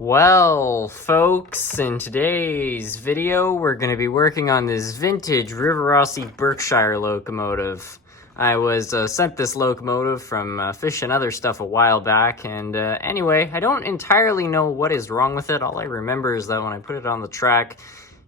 Well, folks, in today's video, we're going to be working on this vintage Rivarossi Berkshire locomotive. I was sent this locomotive from Fish and Other Stuff a while back, and anyway, I don't entirely know what is wrong with it. All I remember is that when I put it on the track,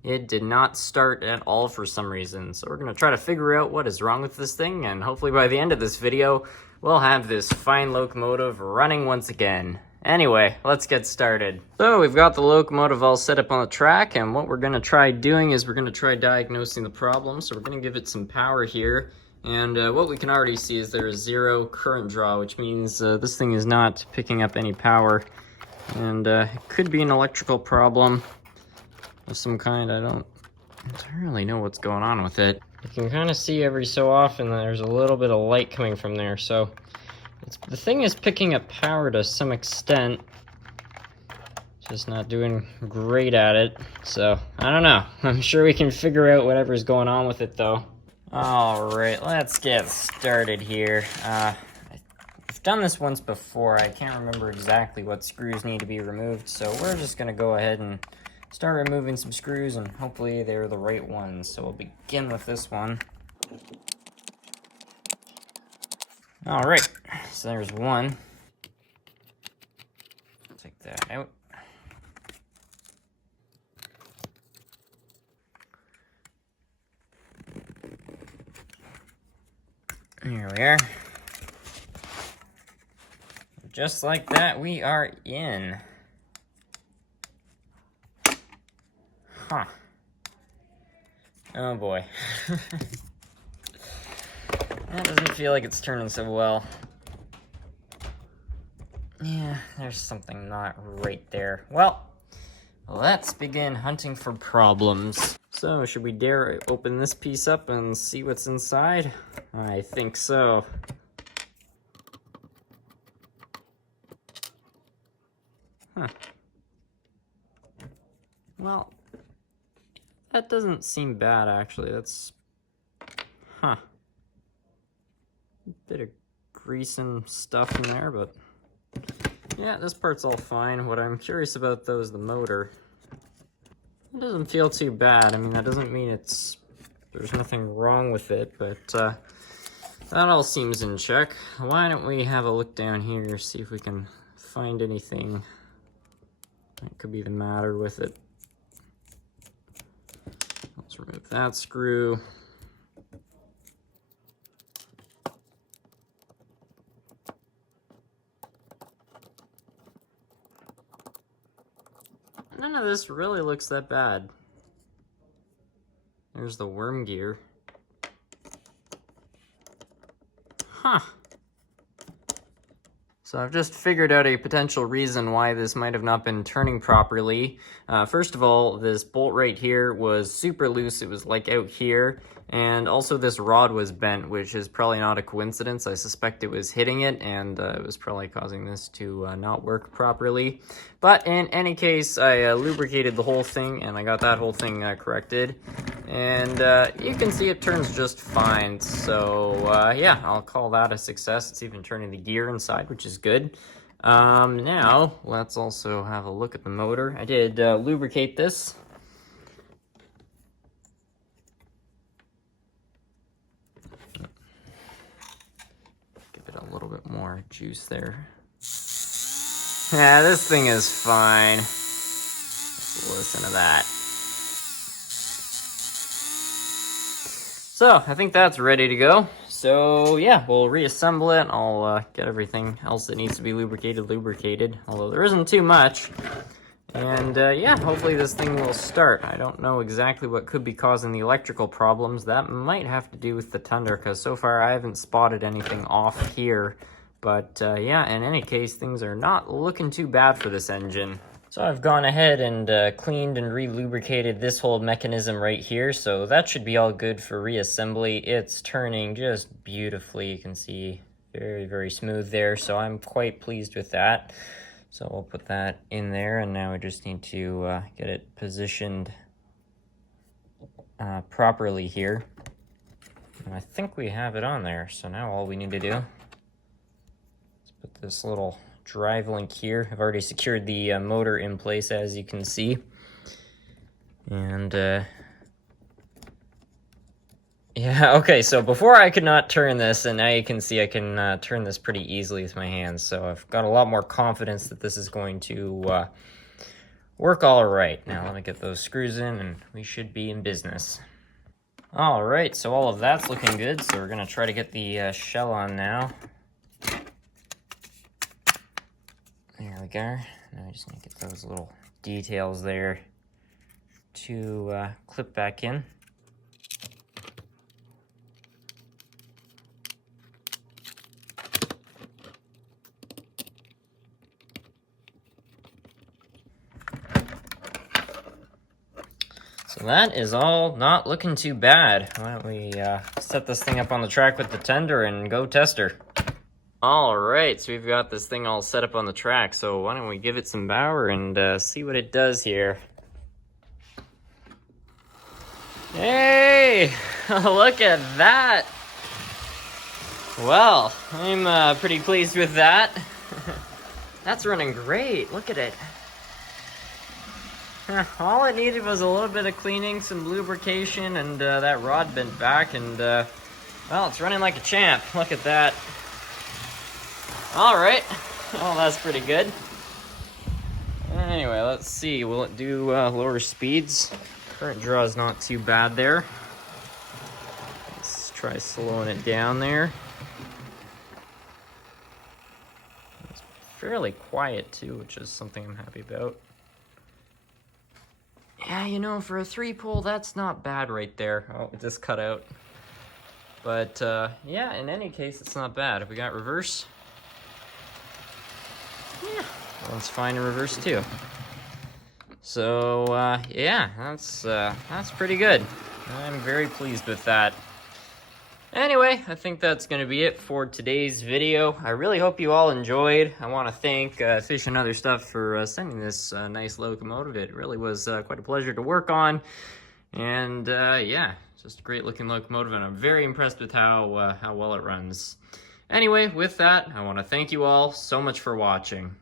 it did not start at all for some reason. So we're going to try to figure out what is wrong with this thing, and hopefully by the end of this video, we'll have this fine locomotive running once again. Anyway, let's get started. So we've got the locomotive all set up on the track, and what we're going to try doing is we're going to try diagnosing the problem. So we're going to give it some power here, and what we can already see is there is zero current draw, which means this thing is not picking up any power. And it could be an electrical problem of some kind. I don't entirely know what's going on with it. You can kind of see every so often that there's a little bit of light coming from there, so the thing is picking up power to some extent, just not doing great at it, so I don't know. I'm sure we can figure out whatever's going on with it though. Alright, let's get started here. I've done this once before. I can't remember exactly what screws need to be removed, so we're just going to go ahead and start removing some screws, and hopefully they're the right ones. So we'll begin with this one. Alright, so there's one. Take that out. Here we are. Just like that, we are in. Huh. Oh boy. That doesn't feel like it's turning so well. Yeah, there's something not right there. Well, let's begin hunting for problems. So, should we dare open this piece up and see what's inside? I think so. Huh. Well, that doesn't seem bad, actually. That's... Huh. Bit of grease and stuff in there, but yeah, this part's all fine. What I'm curious about though is the motor. It doesn't feel too bad. I mean, that doesn't mean there's nothing wrong with it, but that all seems in check. Why don't we have a look down here, see if we can find anything that could be the matter with it. Let's remove that screw. None of this really looks that bad. There's the worm gear. Huh. So I've just figured out a potential reason why this might have not been turning properly. First of all, this bolt right here was super loose. It was like out here. And also this rod was bent, which is probably not a coincidence. I suspect it was hitting it, and it was probably causing this to not work properly. But in any case, I lubricated the whole thing, and I got that whole thing corrected. And you can see it turns just fine. So yeah, I'll call that a success. It's even turning the gear inside, which is good. Now, let's also have a look at the motor. I did lubricate this. A little bit more juice there. Yeah, this thing is fine. Let's listen to that. So, I think that's ready to go. So, yeah, we'll reassemble it. I'll get everything else that needs to be lubricated, although there isn't too much. And yeah, hopefully this thing will start. I don't know exactly what could be causing the electrical problems. That might have to do with the tender, because so far I haven't spotted anything off here. But yeah, in any case, things are not looking too bad for this engine. So I've gone ahead and cleaned and re-lubricated this whole mechanism right here. So that should be all good for reassembly. It's turning just beautifully. You can see very, very smooth there. So I'm quite pleased with that. So we'll put that in there, and now we just need to get it positioned properly here. And I think we have it on there, so now all we need to do is put this little drive link here. I've already secured the motor in place, as you can see. And yeah, okay, so before I could not turn this, and now you can see I can turn this pretty easily with my hands, so I've got a lot more confidence that this is going to work all right. Now let me get those screws in, and we should be in business. All right, so all of that's looking good, so we're gonna try to get the shell on now. There we go. Now I just need to get those little details there to clip back in. So that is all not looking too bad. Why don't we set this thing up on the track with the tender and go test her. All right, so we've got this thing all set up on the track, so why don't we give it some power and see what it does here. Hey, look at that. Well, I'm pretty pleased with that. That's running great, look at it. All it needed was a little bit of cleaning, some lubrication, and that rod bent back, and well, it's running like a champ. Look at that. All right, well, that's pretty good. Anyway, let's see, will it do lower speeds? Current draw is not too bad there. Let's try slowing it down there. It's fairly quiet too, which is something I'm happy about. Yeah, you know, for a 3-pole, that's not bad right there. Oh, it just cut out. But, yeah, in any case, it's not bad. We got reverse. Yeah, that's fine in reverse, too. So, yeah, that's pretty good. I'm very pleased with that. Anyway, I think that's going to be it for today's video. I really hope you all enjoyed. I want to thank Fish and Other Stuff for sending this nice locomotive. It really was quite a pleasure to work on. And yeah, just a great looking locomotive, and I'm very impressed with how well it runs. Anyway, with that, I want to thank you all so much for watching.